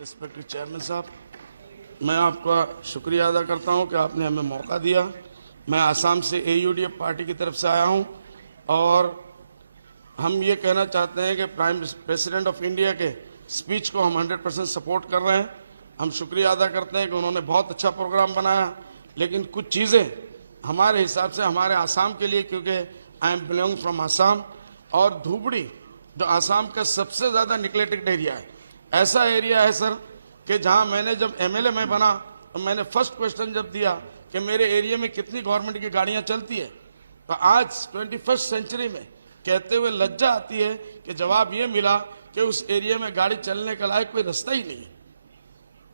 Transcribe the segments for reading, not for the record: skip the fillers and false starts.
Respected chairman साहब, मैं आपका शुक्रिया अदा करता हूं कि आपने हमें मौका दिया। मैं आसाम से AUDF पार्टी की तरफ से आया हूं और हम ये कहना चाहते हैं कि प्राइम प्रेसिडेंट ऑफ इंडिया के स्पीच को हम 100% सपोर्ट कर रहे हैं। हम शुक्रिया अदा करते हैं कि उन्होंने बहुत अच्छा प्रोग्राम बनाया, लेकिन कुछ चीज़ें हमारे हिसाब से हमारे आसाम के लिए, क्योंकि I am belong from Assam, और धुबड़ी जो आसाम का सबसे ज़्यादा निग्लेक्टेड एरिया है, ऐसा एरिया है सर कि जहां मैंने जब MLA में बना तो मैंने फर्स्ट क्वेश्चन जब दिया कि मेरे एरिया में कितनी गवर्नमेंट की गाड़ियां चलती है, तो आज 21st सेंचुरी में कहते हुए लज्जा आती है कि जवाब ये मिला कि उस एरिया में गाड़ी चलने का लायक कोई रास्ता ही नहीं है।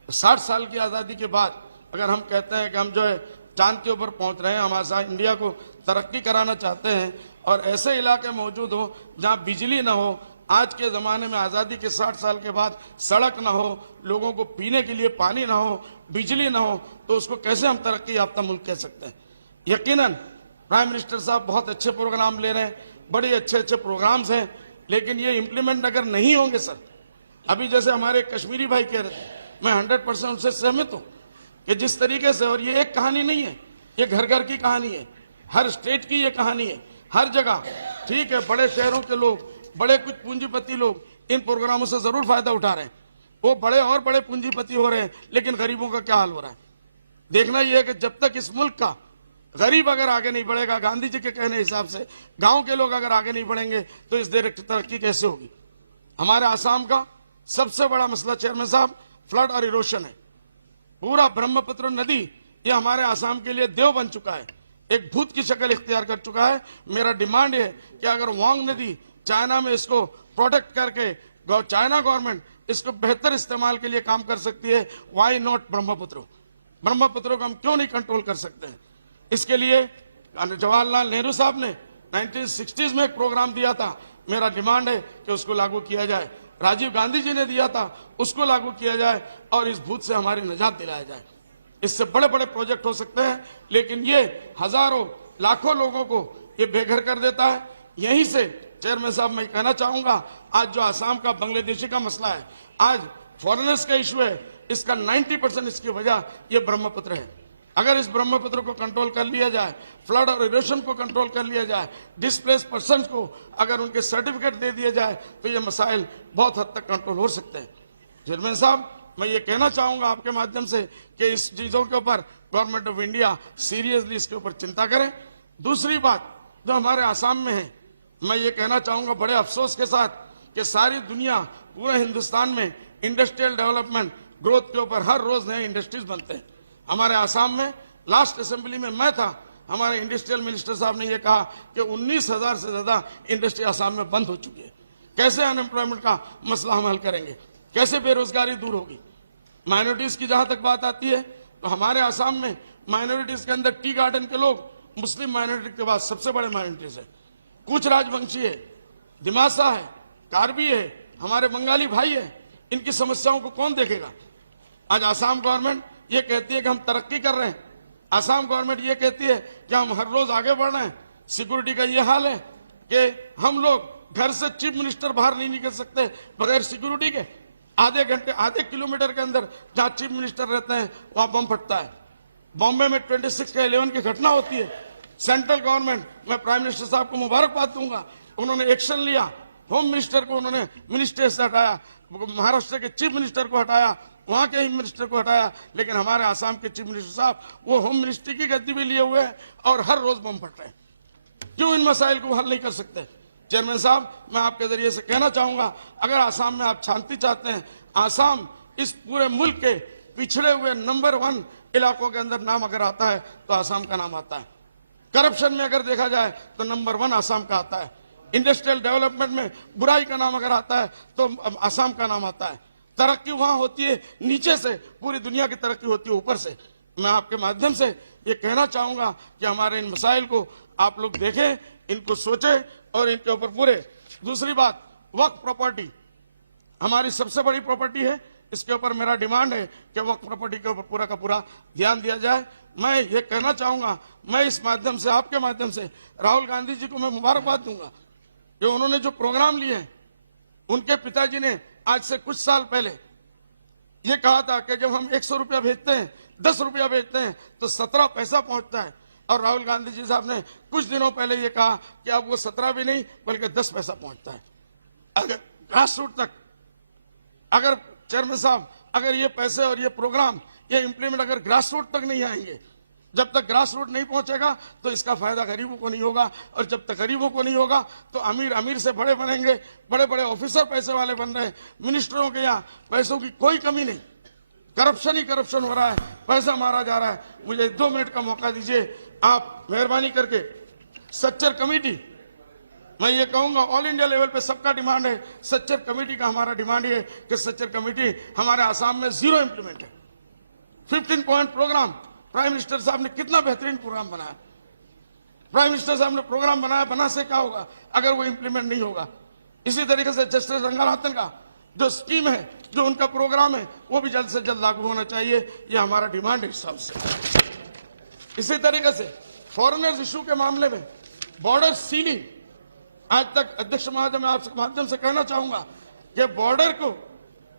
60 साल की आज़ादी के बाद अगर हम कहते हैं कि हम जो है चांद के ऊपर पहुंच रहे हैं, हम आसाम इंडिया को तरक्की कराना चाहते हैं और ऐसे इलाके मौजूद हो जहां बिजली ना हो, आज के ज़माने में आज़ादी के 60 साल के बाद सड़क ना हो, लोगों को पीने के लिए पानी ना हो, बिजली ना हो, तो उसको कैसे हम तरक्की याफ्ता मुल्क कह सकते हैं। यकीनन प्राइम मिनिस्टर साहब बहुत अच्छे प्रोग्राम ले रहे हैं, बड़े अच्छे अच्छे प्रोग्राम्स हैं, लेकिन ये इम्प्लीमेंट अगर नहीं होंगे सर, अभी जैसे हमारे कश्मीरी भाई कह रहे थे, मैं 100% उनसे सहमत हूँ कि जिस तरीके से, और ये एक कहानी नहीं है, ये घर घर की कहानी है, हर स्टेट की ये कहानी है, हर जगह। ठीक है, बड़े शहरों के लोग, बड़े कुछ पूंजीपति लोग इन प्रोग्रामों से जरूर फायदा उठा रहे हैं, वो बड़े और बड़े पूंजीपति हो रहे हैं, लेकिन गरीबों का क्या हाल हो रहा है देखना यह है कि जब तक इस मुल्क का गरीब अगर आगे नहीं बढ़ेगा, गांधी जी के कहने हिसाब से गांव के लोग अगर आगे नहीं बढ़ेंगे, तो इस देश की तरक्की कैसे होगी। हमारे आसाम का सबसे बड़ा मसला चेयरमैन साहब फ्लड और इरोशन है। पूरा ब्रह्मपुत्र नदी ये हमारे आसाम के लिए देव बन चुका है, एक भूत की शक्ल इख्तियार कर चुका है। मेरा डिमांड है कि अगर वांग नदी चाइना में इसको प्रोटेक्ट करके चाइना गवर्नमेंट इसको बेहतर इस्तेमाल के लिए काम कर सकती है, वाई नॉट ब्रह्मपुत्र को हम क्यों नहीं कंट्रोल कर सकते हैं। इसके लिए जवाहरलाल नेहरू साहब ने 1960s में एक प्रोग्राम दिया था, मेरा डिमांड है कि उसको लागू किया जाए। राजीव गांधी जी ने दिया था, उसको लागू किया जाए और इस भूत से हमारी निजात दिलाया जाए। इससे बड़े बड़े प्रोजेक्ट हो सकते हैं, लेकिन ये हजारों लाखों लोगों को ये बेघर कर देता है। यहीं से चेयरमैन साहब मैं कहना चाहूंगा, आज जो आसाम का बांग्लादेशी का मसला है, आज फॉरेनर्स का इशू है, इसका 90% इसकी वजह ये ब्रह्मपुत्र है। अगर इस ब्रह्मपुत्र को कंट्रोल कर लिया जाए, फ्लड और इरोशन को कंट्रोल कर लिया जाए, डिस्प्लेस पर्सन को अगर उनके सर्टिफिकेट दे दिए जाए, तो ये मसाइल बहुत हद तक कंट्रोल हो सकते हैं। चेयरमैन साहब, मैं ये कहना चाहूंगा आपके माध्यम से कि इस चीजों के ऊपर गवर्नमेंट ऑफ इंडिया सीरियसली इसके ऊपर चिंता करें। दूसरी बात जो हमारे आसाम में है, मैं ये कहना चाहूंगा बड़े अफसोस के साथ कि सारी दुनिया, पूरे हिंदुस्तान में इंडस्ट्रियल डेवलपमेंट ग्रोथ के ऊपर हर रोज नए इंडस्ट्रीज बनते हैं। हमारे आसाम में लास्ट असेंबली में मैं था, हमारे इंडस्ट्रियल मिनिस्टर साहब ने यह कहा कि 19,000 से ज्यादा इंडस्ट्री आसाम में बंद हो चुकी है। कैसे अनएम्प्लॉयमेंट का मसला हम हल करेंगे, कैसे बेरोजगारी दूर होगी। माइनॉरिटीज की जहां तक बात आती है, तो हमारे आसाम में माइनॉरिटीज के अंदर टी गार्डन के लोग मुस्लिम माइनॉरिटी के बाद सबसे बड़े माइनॉरिटीज है। कुछ राजवंशी है, दिमासा है, कार्बी है, हमारे बंगाली भाई है, इनकी समस्याओं को कौन देखेगा। आज आसाम गवर्नमेंट ये कहती है कि हम तरक्की कर रहे हैं, आसाम गवर्नमेंट ये कहती है कि हम हर रोज आगे बढ़ रहे हैं। सिक्योरिटी का ये हाल है कि हम लोग घर से चीफ मिनिस्टर बाहर नहीं निकल सकते बगैर सिक्योरिटी के। आधे घंटे, आधे किलोमीटर के अंदर जहां चीफ मिनिस्टर रहते हैं वहां बम फटता है। बॉम्बे में 26/11 की घटना होती है। सेंट्रल गवर्नमेंट, मैं प्राइम मिनिस्टर साहब को मुबारकबाद दूंगा, उन्होंने एक्शन लिया। होम मिनिस्टर को उन्होंने मिनिस्टर से हटाया, महाराष्ट्र के चीफ मिनिस्टर को हटाया, वहां के ही मिनिस्टर को हटाया, लेकिन हमारे आसाम के चीफ मिनिस्टर साहब वो होम मिनिस्ट्री की गद्दी भी लिए हुए हैं और हर रोज बम फट रहे हैं। क्यों इन मसाइल को हल नहीं कर सकते। चेयरमैन साहब, मैं आपके जरिए से कहना चाहूंगा, अगर आसाम में आप शांति चाहते हैं, आसाम इस पूरे मुल्क के पिछड़े हुए नंबर 1 इलाकों के अंदर नाम अगर आता है तो आसाम का नाम आता है। करप्शन में अगर देखा जाए तो नंबर 1 आसाम का आता है। इंडस्ट्रियल डेवलपमेंट में बुराई का नाम अगर आता है तो आसाम का नाम आता है। तरक्की वहां होती है नीचे से, पूरी दुनिया की तरक्की होती है ऊपर से। मैं आपके माध्यम से ये कहना चाहूंगा कि हमारे इन मसाइल को आप लोग देखें, इनको सोचें और इनके ऊपर पूरे। दूसरी बात, वक्फ प्रॉपर्टी हमारी सबसे बड़ी प्रॉपर्टी है, इसके ऊपर मेरा डिमांड है कि वक्फ प्रॉपर्टी के ऊपर पूरा का पूरा ध्यान दिया जाए। मैं ये कहना चाहूंगा, मैं इस माध्यम से, आपके माध्यम से राहुल गांधी जी को मैं मुबारकबाद दूंगा कि उन्होंने जो प्रोग्राम लिए हैं, उनके पिताजी ने आज से कुछ साल पहले ये कहा था कि जब हम 100 रुपया भेजते हैं, 10 रुपया भेजते हैं तो 17 पैसा पहुंचता है। और राहुल गांधी जी साहब ने कुछ दिनों पहले ये कहा कि अब वो 17 भी नहीं बल्कि 10 पैसा पहुंचता है। अगर ग्रास रूट तक, अगर चेयरमैन साहब, अगर ये पैसे और ये प्रोग्राम, ये इंप्लीमेंट अगर ग्रास रूट तक नहीं आएंगे, जब तक ग्रास रूट नहीं पहुंचेगा तो इसका फायदा गरीबों को नहीं होगा। और जब तक गरीबों को नहीं होगा तो अमीर अमीर से बड़े बनेंगे, बड़े बड़े ऑफिसर पैसे वाले बन रहे हैं। मिनिस्टरों के यहाँ पैसों की कोई कमी नहीं, करप्शन ही करप्शन हो रहा है, पैसा मारा जा रहा है। मुझे 2 मिनट का मौका दीजिए, आप मेहरबानी करके सच्चर कमेटी, मैं ये कहूंगा ऑल इंडिया लेवल पे सबका डिमांड है, सच्चर कमेटी का हमारा डिमांड है कि सच्चर कमेटी हमारे आसाम में 0 इंप्लीमेंट है। 15 पॉइंट प्रोग्राम प्राइम मिनिस्टर साहब ने कितना बेहतरीन प्रोग्राम बनाया। प्राइम मिनिस्टर साहब ने प्रोग्राम बनाया, बना से क्या होगा अगर वो इंप्लीमेंट नहीं होगा। इसी तरीके से जस्टिस रंगानाथन का जो स्कीम है, जो उनका प्रोग्राम है, वो भी जल्द से जल्द लागू होना चाहिए। ये हमारा डिमांड है सबसे। इसी तरीके से फॉरेनर्स इशू के मामले में बॉर्डर सीलिंग, आज तक अध्यक्ष महोदय मैं आपके माध्यम से कहना चाहूंगा कि बॉर्डर को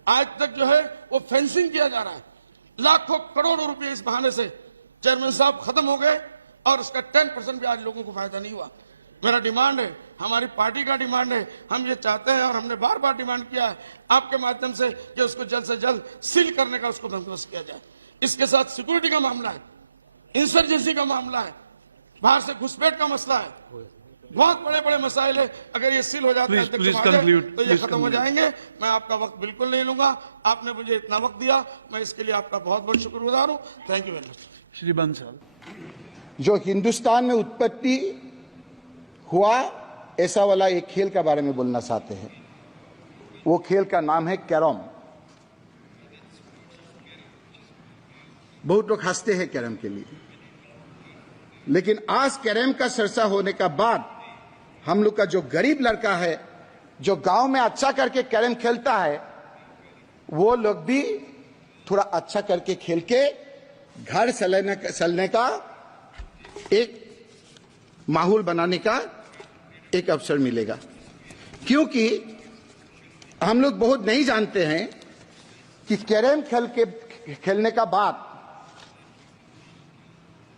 आज तक जो है वो फेंसिंग किया जा रहा है। लाखों करोड़ों रुपए इस बहाने से चेयरमैन साहब खत्म हो गए और उसका 10% भी आज लोगों को फायदा नहीं हुआ। मेरा डिमांड है, हमारी पार्टी का डिमांड है, हम ये चाहते हैं और हमने बार बार डिमांड किया है आपके माध्यम से कि उसको जल्द से जल्द सील करने का उसको बंदोबस्त किया जाए। इसके साथ सिक्योरिटी का मामला है, इंसर्जेंसी का मामला है, बाहर से घुसपैठ का मसला है, बहुत बड़े बड़े मसाइल है। अगर ये सील हो जाता है तो ये खत्म हो जाएंगे। मैं आपका वक्त बिल्कुल नहीं लूंगा, आपने मुझे इतना वक्त दिया, मैं इसके लिए आपका बहुत बहुत शुक्रगुजार हूँ। Thank you very much. Shri Bansal, जो हिंदुस्तान में उत्पत्ति हुआ ऐसा वाला एक खेल के बारे में बोलना चाहते हैं। वो खेल का नाम है कैरम। बहुत लोग हंसते हैं कैरम के लिए, लेकिन आज कैरम का चर्चा होने का बाद हम लोग का जो गरीब लड़का है जो गांव में अच्छा करके कैरम खेलता है, वो लोग भी थोड़ा अच्छा करके खेल के घर चलने का एक माहौल बनाने का एक अवसर मिलेगा। क्योंकि हम लोग बहुत नहीं जानते हैं कि कैरम खेलने का बाद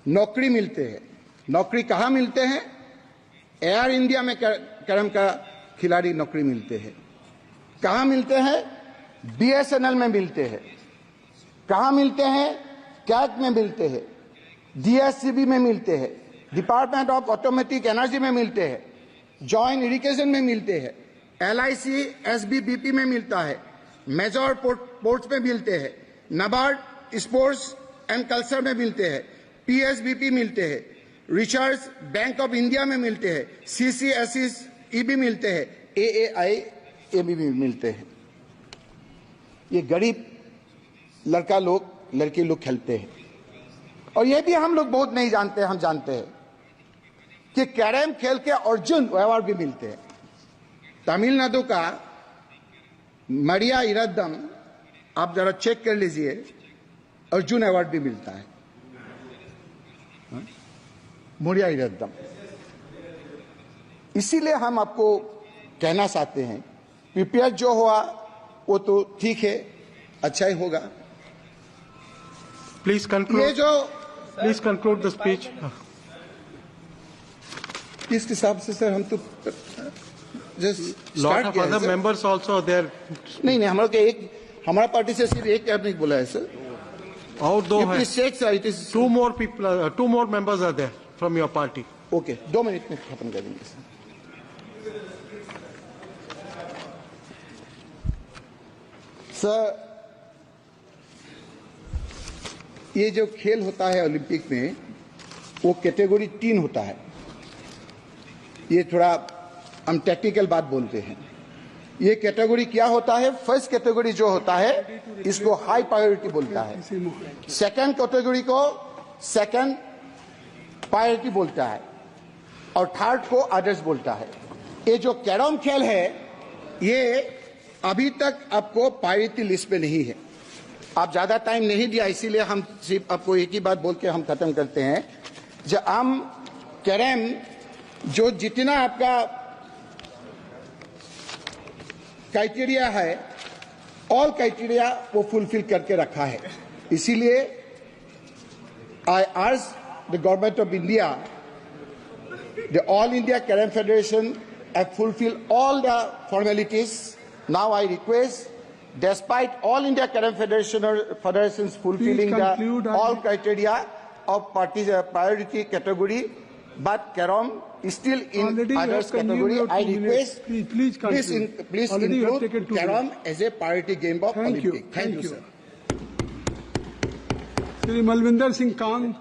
नौकरी मिलते हैं। नौकरी कहाँ मिलते हैं? एयर इंडिया में कैरम का खिलाड़ी नौकरी मिलते हैं। कहाँ मिलते हैं? BSNL में मिलते हैं। कहाँ मिलते हैं? कैट में मिलते हैं, DSCB में मिलते हैं, डिपार्टमेंट ऑफ ऑटोमेटिक एनर्जी में मिलते हैं, जॉइंट इरिगेशन में मिलते हैं, LIC SBBP में मिलता है, मेजर पोर्ट्स में मिलते हैं, नाबार्ड स्पोर्ट्स एंड कल्चर में मिलते हैं, PSBP मिलते हैं, रिसर्च बैंक ऑफ इंडिया में मिलते हैं, CCSE भी मिलते हैं, AAI भी मिलते हैं। ये गरीब लड़के लोग खेलते हैं। और ये भी हम लोग बहुत नहीं जानते, हम जानते हैं कि कैरम खेल के अर्जुन अवार्ड भी मिलते हैं। तमिलनाडु का मरिया इरद्दम, आप जरा चेक कर लीजिए, अर्जुन अवार्ड भी मिलता है। मरिया इरद्दम। इसीलिए हम आपको कहना चाहते हैं, प्रिपेयर जो हुआ वो तो ठीक है, अच्छा ही होगा। Please conclude the speech. इस हिसाब से सर हम तो lot of other members also there. नहीं, हमारा पार्टी से सिर्फ एक कैबिनेट बोला है सर। और दो है। It is two more members are there from your party. Okay, 2 minute में खत्म कर देंगे सर। सर, ये जो खेल होता है ओलंपिक में, वो कैटेगरी 3 होता है। ये थोड़ा हम टेक्निकल बात बोलते हैं। ये कैटेगरी क्या होता है? फर्स्ट कैटेगरी जो होता है इसको हाई प्रायोरिटी बोलता है, सेकंड कैटेगरी को सेकंड प्रायोरिटी बोलता है, और थर्ड को अदर्स बोलता है। ये जो कैरम खेल है ये अभी तक आपको प्रायोरिटी लिस्ट में नहीं है। आप ज्यादा टाइम नहीं दिया, इसीलिए हम सिर्फ आपको एक ही बात बोल के हम खत्म करते हैं। जब हम कैरम जो जितना आपका क्राइटेरिया है ऑल क्राइटेरिया वो फुलफिल करके रखा है। इसीलिए I urge the government of India, the all India carrom federation have fulfilled all the formalities. Now I request, despite all India Carrom Federations fulfilling all criteria of priority category, but Carrom is still in others category. I request, please include Carrom as a priority game of Olympic. Thank you, sir. Shri Malvinder Singh Kang.